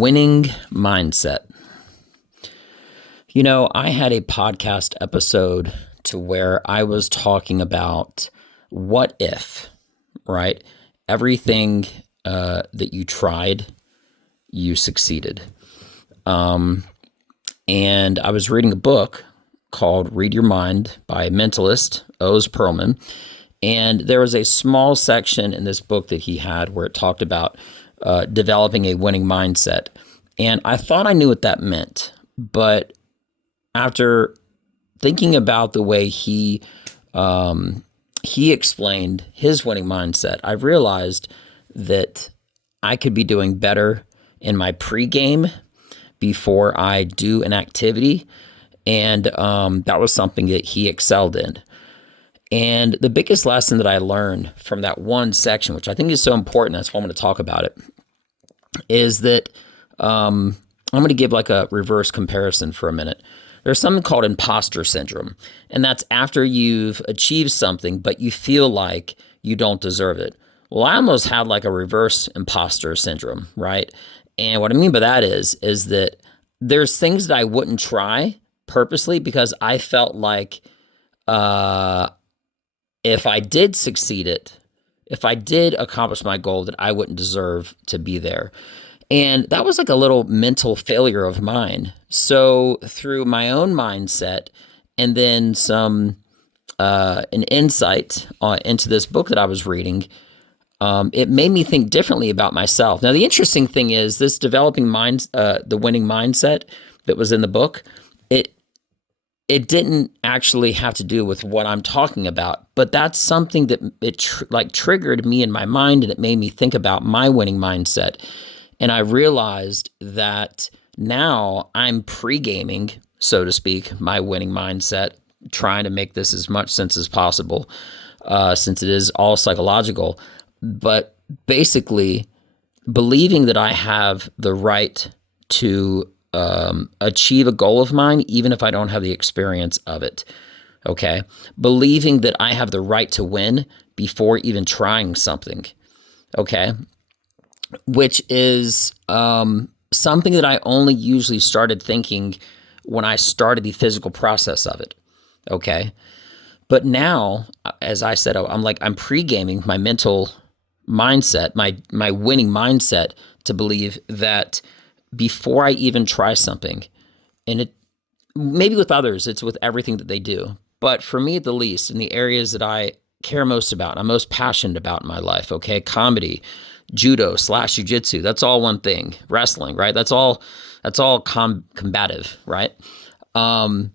Winning mindset. I had a podcast episode to where I was talking about what if, right? Everything that you tried, you succeeded. And I was reading a book called Read Your Mind by a mentalist, Oz Perlman. And there was a small section in this book that he had where it talked about developing a winning mindset. And I thought I knew what that meant. But after thinking about the way he explained his winning mindset, I realized that I could be doing better in my pregame before I do an activity. And that was something that he excelled in. And the biggest lesson that I learned from that one section, which I think is so important, that's why I'm going to talk about it, is that I'm going to give like a reverse comparison for a minute. There's something called impostor syndrome, and that's after you've achieved something, but you feel like you don't deserve it. Well, I almost had like a reverse impostor syndrome, right? And what I mean by that is that there's things that I wouldn't try purposely because I felt like if I did if I did accomplish my goal, that I wouldn't deserve to be there. And that was like a little mental failure of mine. So through my own mindset and then an insight into this book that I was reading, it made me think differently about myself. Now, the interesting thing is this developing the winning mindset that was in the book, it didn't actually have to do with what I'm talking about, but that's something that triggered me in my mind, and it made me think about my winning mindset. And I realized that now I'm pre-gaming, so to speak, my winning mindset, trying to make this as much sense as possible, since it is all psychological, but basically believing that I have the right to achieve a goal of mine, even if I don't have the experience of it. Okay. Believing that I have the right to win before even trying something. Okay. Which is something that I only usually started thinking when I started the physical process of it. Okay. But now, as I said, I'm pre-gaming my mental mindset, my winning mindset, to believe that before I even try something, and it maybe with others, it's with everything that they do. But for me, at the least, in the areas that I care most about, I'm most passionate about in my life, okay, comedy, judo / jujitsu, that's all one thing. Wrestling, right? That's all combative, right? That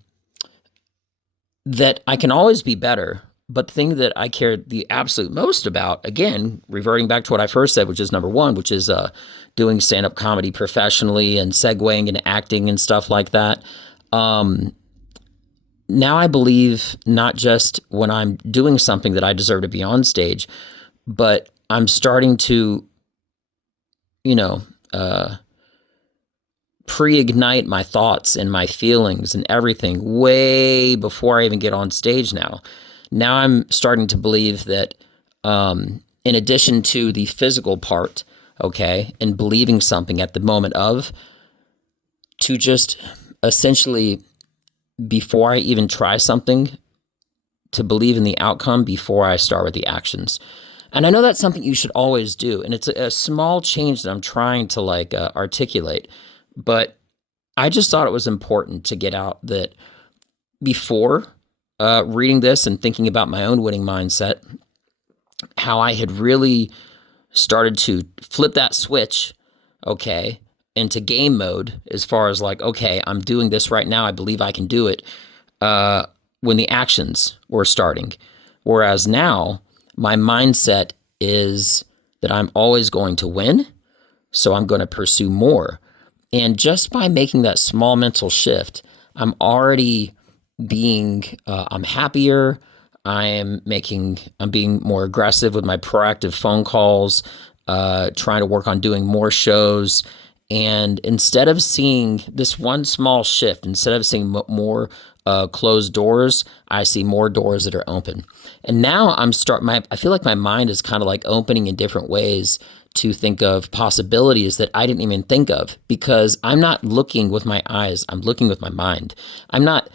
I can always be better. But the thing that I care the absolute most about, again, reverting back to what I first said, which is number one, which is doing stand-up comedy professionally and segueing into acting and stuff like that. Now I believe not just when I'm doing something that I deserve to be on stage, but I'm starting to, pre-ignite my thoughts and my feelings and everything way before I even get on stage now. Now I'm starting to believe that in addition to the physical part, okay, and believing something at the moment of, to just essentially, before I even try something, to believe in the outcome before I start with the actions. And I know that's something you should always do. And it's a small change that I'm trying to articulate. But I just thought it was important to get out that before reading this and thinking about my own winning mindset, how I had really started to flip that switch, okay, into game mode, as far as okay, I'm doing this right now, I believe I can do it, when the actions were starting. Whereas now, my mindset is that I'm always going to win, so I'm going to pursue more. And just by making that small mental shift, I'm already I'm happier. I'm being more aggressive with my proactive phone calls, trying to work on doing more shows. And instead of seeing this one small shift, instead of seeing more closed doors, I see more doors that are open. And now I feel like my mind is kind of opening in different ways to think of possibilities that I didn't even think of, because I'm not looking with my eyes, I'm looking with my mind. I'm not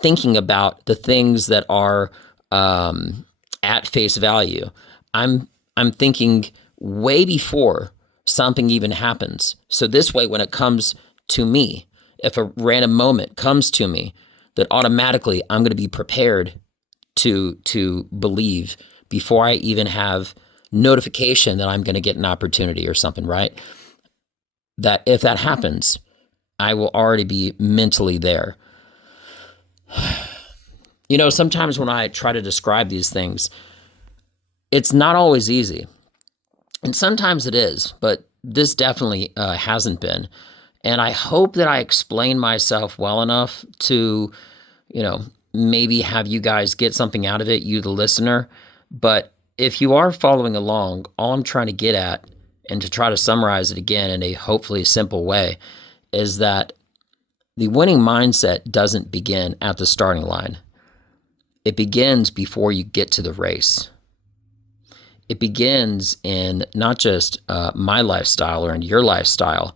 thinking about the things that are at face value. I'm thinking way before something even happens. So this way, when it comes to me, if a random moment comes to me, that automatically I'm going to be prepared to believe before I even have notification that I'm going to get an opportunity or something, right? That if that happens, I will already be mentally there. Sometimes when I try to describe these things, it's not always easy. And sometimes it is, but this definitely hasn't been. And I hope that I explain myself well enough to, maybe have you guys get something out of it, you, the listener. But if you are following along, all I'm trying to get at, and to try to summarize it again in a hopefully simple way, is that the winning mindset doesn't begin at the starting line. It begins before you get to the race. It begins in not just my lifestyle or in your lifestyle,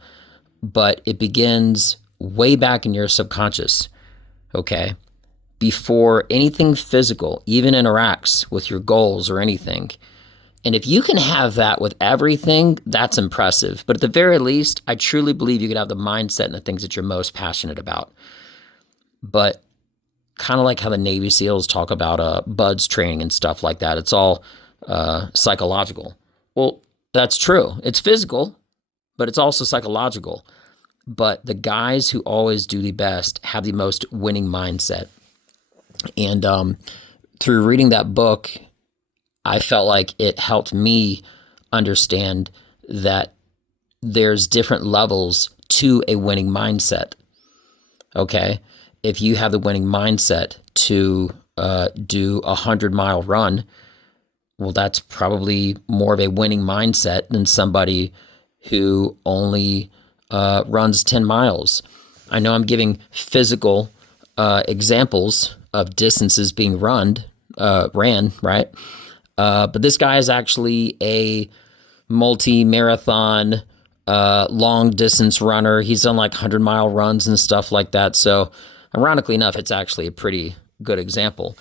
but it begins way back in your subconscious, okay? Before anything physical even interacts with your goals or anything. And if you can have that with everything, that's impressive. But at the very least, I truly believe you could have the mindset and the things that you're most passionate about. But kind of like how the Navy SEALs talk about BUDS training and stuff like that, it's all psychological. Well, that's true. It's physical, but it's also psychological. But the guys who always do the best have the most winning mindset. And through reading that book, I felt like it helped me understand that there's different levels to a winning mindset. Okay? If you have the winning mindset to do a 100-mile run, well, that's probably more of a winning mindset than somebody who only runs 10 miles. I know I'm giving physical examples of distances being ran, right? But this guy is actually a multi-marathon, long-distance runner. He's done like 100-mile runs and stuff like that. So ironically enough, it's actually a pretty good example.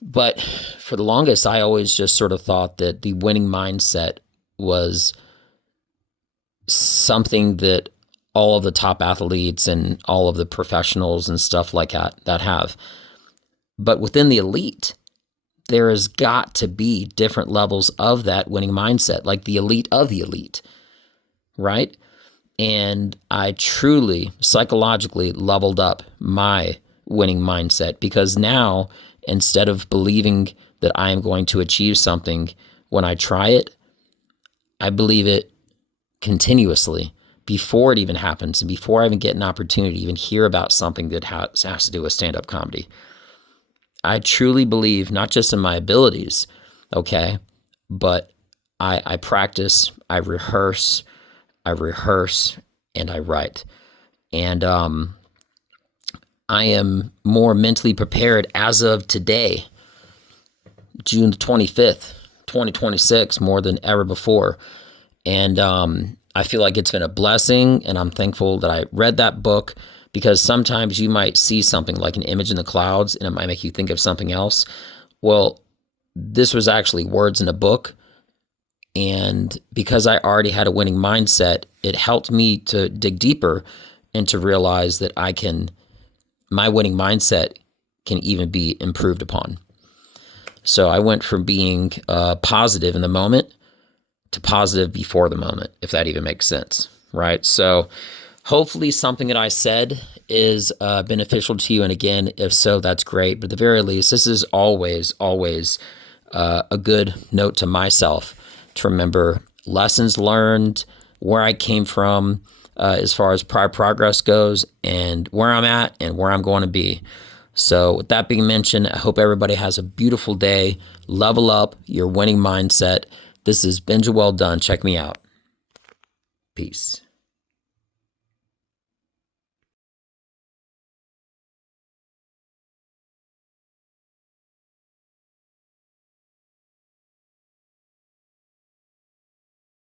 But for the longest, I always just sort of thought that the winning mindset was something that all of the top athletes and all of the professionals and stuff like that have. But within the elite, there has got to be different levels of that winning mindset, like the elite of the elite, right? And I truly psychologically leveled up my winning mindset, because now, instead of believing that I am going to achieve something when I try it, I believe it continuously before it even happens, and before I even get an opportunity to even hear about something that has to do with stand-up comedy. I truly believe not just in my abilities, okay, but I practice, I rehearse, and I write. And I am more mentally prepared as of today, June 25th, 2026, more than ever before. And I feel like it's been a blessing, and I'm thankful that I read that book, because sometimes you might see something like an image in the clouds and it might make you think of something else. Well, this was actually words in a book. And because I already had a winning mindset, it helped me to dig deeper and to realize that my winning mindset can even be improved upon. So I went from being positive in the moment to positive before the moment, if that even makes sense, right? So hopefully something that I said is beneficial to you. And again, if so, that's great. But at the very least, this is always a good note to myself to remember lessons learned, where I came from as far as prior progress goes, and where I'm at and where I'm going to be. So with that being mentioned, I hope everybody has a beautiful day. Level up your winning mindset. This is Benja Well Done. Check me out. Peace.